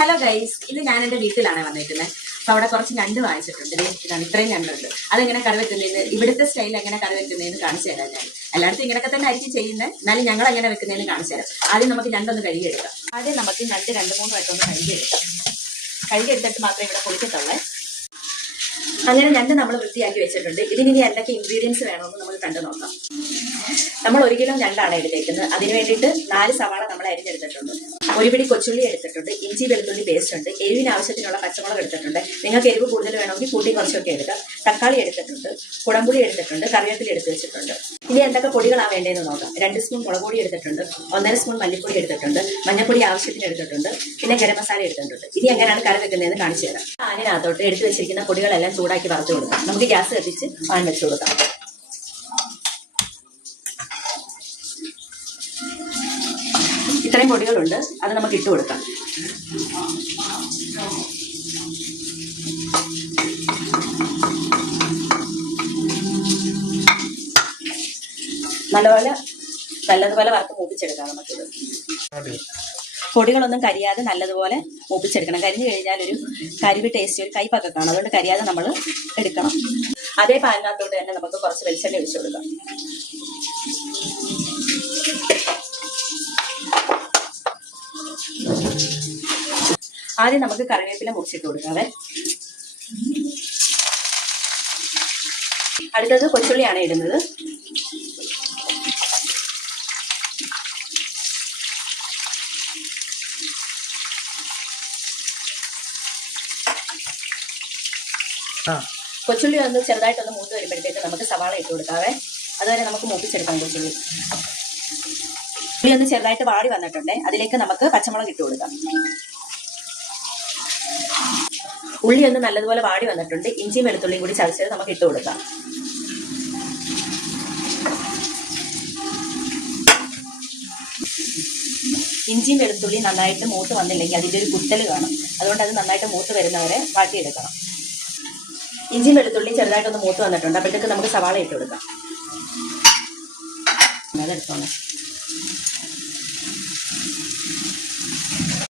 Hello guys, ഇന്ന് ഞാൻ എൻ്റെ വീട്ടിലാണ് വന്നിരിക്കുന്നത്. അപ്പോൾ അവിടെ കുറച്ച് ഞണ്ട് വാങ്ങിച്ചിട്ടുണ്ട്. ഇതാണ്, ഇത്രയും ഞണ്ടുണ്ട്. അതെങ്ങനെ കറി വെക്കുന്നതെന്ന്, ഇവിടുത്തെ സ്റ്റൈൽ എങ്ങനെ കറി വെക്കുന്നതെന്ന് കാണിച്ചു തരാം. ഞാൻ എല്ലായിടത്തും ഇങ്ങനെയൊക്കെ തന്നെ ആയിരിക്കും ചെയ്യുന്നത്, എന്നാലും ഞങ്ങൾ എങ്ങനെ വെക്കുന്നതെന്ന് കാണിച്ചു തരാം. ആദ്യം നമുക്ക് ഞണ്ടൊന്ന് കഴുകിയെടുക്കാം. ആദ്യം നമുക്ക് ഞണ്ട് 2-3 വട്ടമൊന്ന് കഴുകിയെടുക്കാം. കഴുകിയെടുത്തിട്ട് മാത്രമേ ഇവിടെ പൊളിക്കത്തുള്ളേ. അങ്ങനെ ഞണ്ട് നമ്മൾ വൃത്തിയാക്കി വെച്ചിട്ടുണ്ട്. ഇതിന് എന്തൊക്കെ ഇൻഗ്രീഡിയൻസ് വേണമെന്ന് നമുക്ക് കണ്ടു നോക്കാം. നമ്മൾ 1 കിലോ ഞണ്ടാണ് എടുത്തേക്കുന്നത്. അതിന് വേണ്ടിയിട്ട് 4 സവാള നമ്മൾ അരിഞ്ഞെടുത്തിട്ടുണ്ട്. 1 പിടി കൊച്ചുള്ളി എടുത്തിട്ടുണ്ട്. ഇഞ്ചി വെളുത്തുള്ളി പേസ്റ്റ് ഉണ്ട്. എരിവിന് ആവശ്യത്തിനുള്ള പച്ചമുളക് എടുത്തിട്ടുണ്ട്. നിങ്ങൾക്ക് എരിവ് കൂടുതൽ വേണമെങ്കിൽ കൂട്ടി കുറച്ചൊക്കെ എടുക്കാം. തക്കാളി എടുത്തിട്ടുണ്ട്. കുടംപുളി എടുത്തിട്ടുണ്ട്. കറിവേപ്പില എടുത്ത് വെച്ചിട്ടുണ്ട്. ഇനി എന്തൊക്കെ പൊടികളാണ് വേണ്ടതെന്ന് നോക്കാം. 2 സ്പൂൺ മുളക് പൊടി എടുത്തിട്ടുണ്ട്. 1.5 സ്പൂൺ മല്ലിപ്പൊടി എടുത്തിട്ടുണ്ട്. മഞ്ഞൾപ്പൊടി ആവശ്യത്തിന് എടുത്തിട്ടുണ്ട്. പിന്നെ ഗരം മസാല എടുത്തിട്ടുണ്ട്. ഇനി എങ്ങനെയാണ് കറി വെക്കുന്നതെന്ന് കാണിച്ചു തരാം. അതിനകത്തോട്ട് എടുത്ത് വെച്ചിരിക്കുന്ന പൊടികളെല്ലാം ചൂടാക്കി വറുത്ത് കൊടുക്കാം. നമുക്ക് ഗ്യാസ് കത്തിച്ച് പാൻ വെച്ച് കൊടുക്കാം. ഇത്രയും പൊടികളുണ്ട്, അത് നമുക്ക് ഇട്ട് കൊടുക്കാം. നല്ലതുപോലെ വറുത്ത് മൂപ്പിച്ചെടുക്കാം. നമുക്കിത് പൊടികളൊന്നും കരിയാതെ നല്ലതുപോലെ മൂപ്പിച്ചെടുക്കണം. കരിഞ്ഞു കഴിഞ്ഞാൽ ഒരു കരിവ് ടേസ്റ്റ്, ഒരു കയ്പൊക്കെ കാണും. അതുകൊണ്ട് കരിയാതെ നമ്മൾ എടുക്കണം. അതേ പാലിനകത്തോട്ട് തന്നെ നമുക്ക് കുറച്ച് വെളിച്ചെണ്ണ ഒഴിച്ചു കൊടുക്കാം. ആദ്യം നമുക്ക് കറിവേപ്പില മുറിച്ചിട്ട് കൊടുക്കാവേ. അടുത്തത് കൊച്ചുള്ളിയാണ് ഇടുന്നത്. കൊച്ചുള്ളി ഒന്ന് ചെറുതായിട്ടൊന്ന് മൂത്ത് വരുമ്പോഴത്തേക്ക് നമുക്ക് സവാള ഇട്ട് കൊടുക്കാവേ. അതുവരെ നമുക്ക് മൂപ്പിച്ചെടുക്കാം. കൊച്ചുള്ളി ഒന്ന് ചെറുതായിട്ട് വാടി വന്നിട്ടുണ്ട്. അതിലേക്ക് നമുക്ക് പച്ചമുളക് ഇട്ട് കൊടുക്കാം. ഉള്ളി ഒന്ന് നല്ലതുപോലെ വാടി വന്നിട്ടുണ്ട്. ഇഞ്ചിയും വെളുത്തുള്ളിയും കൂടി ചതച്ചത് നമുക്ക് ഇട്ട് കൊടുക്കാം. ഇഞ്ചിയും വെളുത്തുള്ളിയും നന്നായിട്ട് മൂത്ത് വന്നില്ലെങ്കിൽ അതിൻ്റെ ഒരു കുത്തൽ കാണും. അതുകൊണ്ട് അത് നന്നായിട്ട് മൂത്ത് വരുന്നവരെ വാട്ടിയെടുക്കണം. ഇഞ്ചിയും വെളുത്തുള്ളിയും ചെറുതായിട്ടൊന്ന് മൂത്ത് വന്നിട്ടുണ്ട്. അപ്പോഴത്തേക്ക് നമുക്ക് സവാള ഇട്ട് കൊടുക്കാം. അതെടുത്തോളാം.